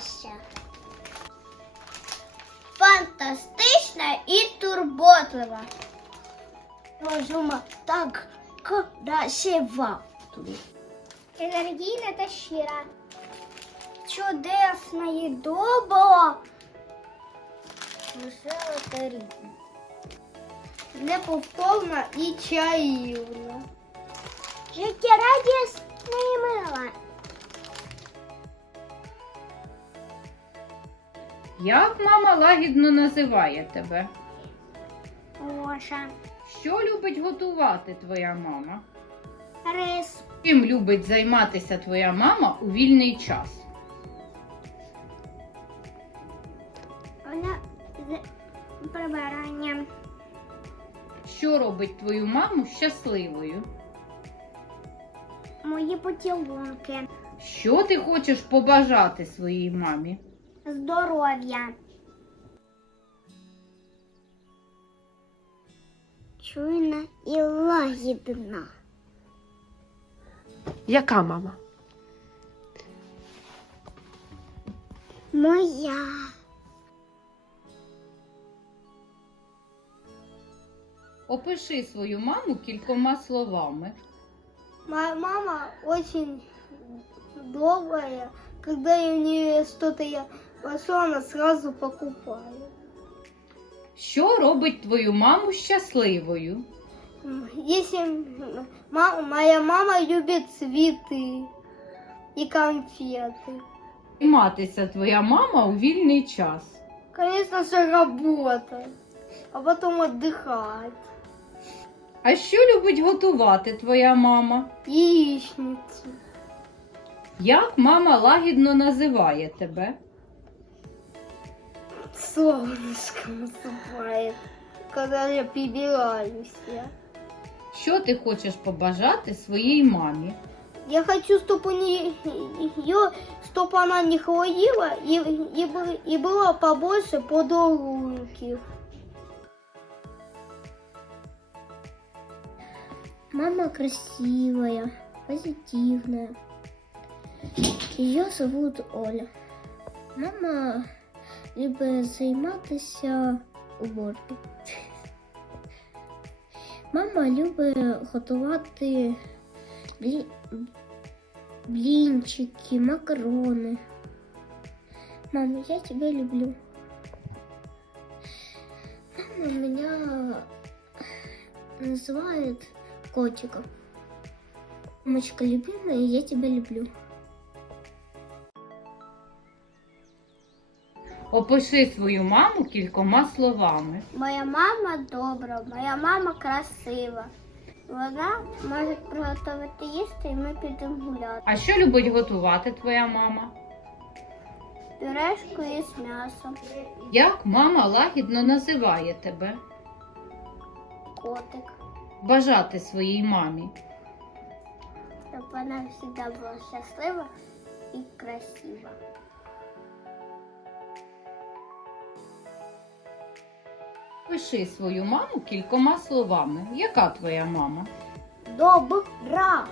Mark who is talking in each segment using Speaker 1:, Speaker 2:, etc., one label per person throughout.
Speaker 1: найкраща. Фантастична і турботлива. Розума так красива. Енергійна та щира. Чудесна і добра. Весела та рідна. Неповторна і чаївна. Життєрадісна і мила.
Speaker 2: Як мама лагідно називає тебе?
Speaker 1: Гоша.
Speaker 2: Що любить готувати твоя мама?
Speaker 1: Рис.
Speaker 2: Чим любить займатися твоя мама у вільний час?
Speaker 1: Вона з прибиранням.
Speaker 2: Що робить твою маму щасливою?
Speaker 1: Мої поцілунки.
Speaker 2: Що ти хочеш побажати своїй мамі?
Speaker 1: Здоров'я. Чуйна і лагідна.
Speaker 3: Яка мама?
Speaker 1: Моя.
Speaker 2: Опиши свою маму кількома словами.
Speaker 1: Моя мама очень добрая. Когда я нее что-то я прошу, она сразу покупает.
Speaker 2: Що робить твою маму щасливою?
Speaker 1: М, Если м, ма- моя мама любит цветы и конфеты.
Speaker 2: Займатися твоя мама у вільний час.
Speaker 1: Конечно же, работать, а потом отдыхать.
Speaker 2: А що любить готувати твоя мама?
Speaker 1: Яичницу.
Speaker 2: Як мама лагідно називає тебе?
Speaker 1: Солнышко наступает, когда я прибираюсь. я.
Speaker 2: Що ти хочеш побажати своїй мамі?
Speaker 1: Я хочу, чтобы у нее, чтобы она не хворела и, и, бы- и было побольше подарунков. Мама красивая, позитивная. Ее зовут Оля. Мама любить займатися уборкою. Мама любить готувати блі... блинчики, макароны. Мама, я тебя люблю. Мама меня называет котиком. Мамочка любимая, я тебя люблю.
Speaker 2: Опиши свою маму кількома словами.
Speaker 1: Моя мама добра, моя мама красива. Вона може приготувати їсти і ми підемо гуляти.
Speaker 2: А що любить готувати твоя мама?
Speaker 1: Пюрешку із м'ясом,
Speaker 2: Як мама лагідно називає тебе?
Speaker 1: котик,
Speaker 2: Бажати своїй мамі.
Speaker 1: щоб вона завжди була щаслива і красива.
Speaker 2: Пиши свою маму кількома словами. Яка твоя мама?
Speaker 1: Добра!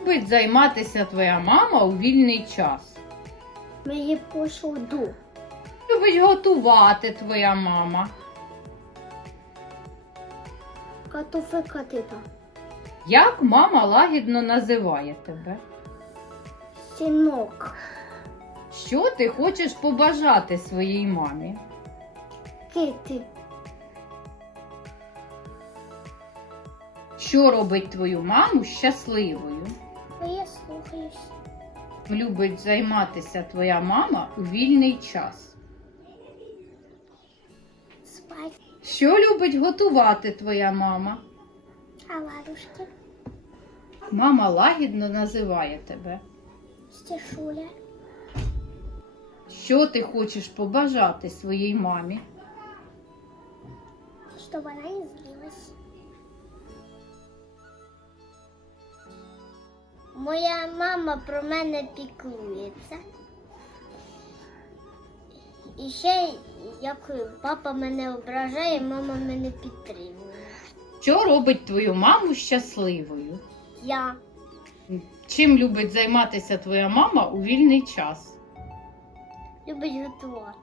Speaker 2: Любить займатися твоя мама у вільний час.
Speaker 1: Мені посуду.
Speaker 2: Любить готувати твоя мама.
Speaker 1: Катуфи катита.
Speaker 2: Як мама лагідно називає тебе?
Speaker 1: Синок.
Speaker 2: Що ти хочеш побажати своїй мамі?
Speaker 1: Кити.
Speaker 2: Що робить твою маму щасливою?
Speaker 1: Я слухаюсь.
Speaker 2: Любить займатися твоя мама у вільний час.
Speaker 1: Спать.
Speaker 2: Що любить готувати твоя мама?
Speaker 1: Оладушки.
Speaker 2: Мама лагідно називає тебе.
Speaker 1: Стишуля.
Speaker 2: Що ти хочеш побажати своїй мамі?
Speaker 1: Щоб вона не злилась. Моя мама про мене піклується. І ще, як папа мене ображає, мама мене підтримує.
Speaker 2: Що робить твою маму щасливою?
Speaker 1: Я
Speaker 2: Чим любить займатися твоя мама у вільний час?
Speaker 1: любить готувати.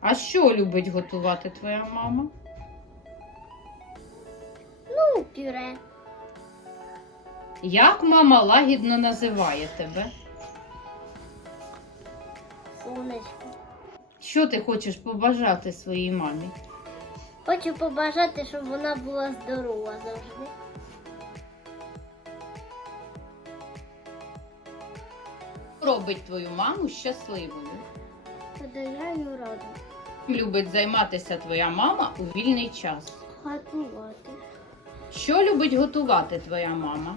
Speaker 2: А що любить готувати твоя мама?
Speaker 1: Ну, пюре.
Speaker 2: Як мама лагідно називає тебе?
Speaker 1: Сонечко.
Speaker 2: Що ти хочеш побажати своїй мамі?
Speaker 1: Хочу побажати, щоб вона була здорова завжди.
Speaker 2: Робить твою маму щасливою.
Speaker 1: Подаю раду.
Speaker 2: Любить займатися твоя мама у вільний час.
Speaker 1: Готувати.
Speaker 2: Що любить готувати твоя мама?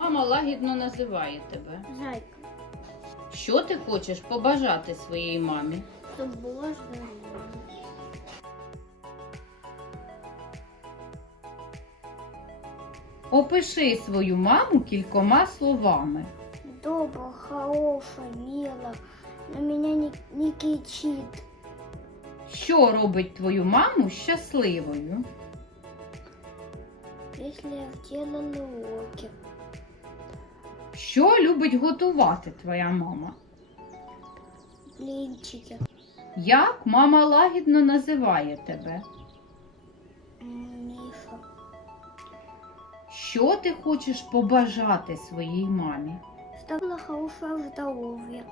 Speaker 2: Мама лагідно називає тебе.
Speaker 1: Зайка.
Speaker 2: Що ти хочеш побажати своїй мамі?
Speaker 1: Щоб була здорова.
Speaker 2: Опиши свою маму кількома словами.
Speaker 1: Добра, хороша, мила. На меня не, не кричит.
Speaker 2: Що робить твою маму щасливою?
Speaker 1: Если я сделала уроки.
Speaker 2: Що любить готувати твоя мама?
Speaker 1: Блинчики.
Speaker 2: Як мама лагідно називає тебе?
Speaker 1: М, Миша.
Speaker 2: Що ти хочеш побажати своїй мамі?
Speaker 1: Чтобы было хорошее здоровье.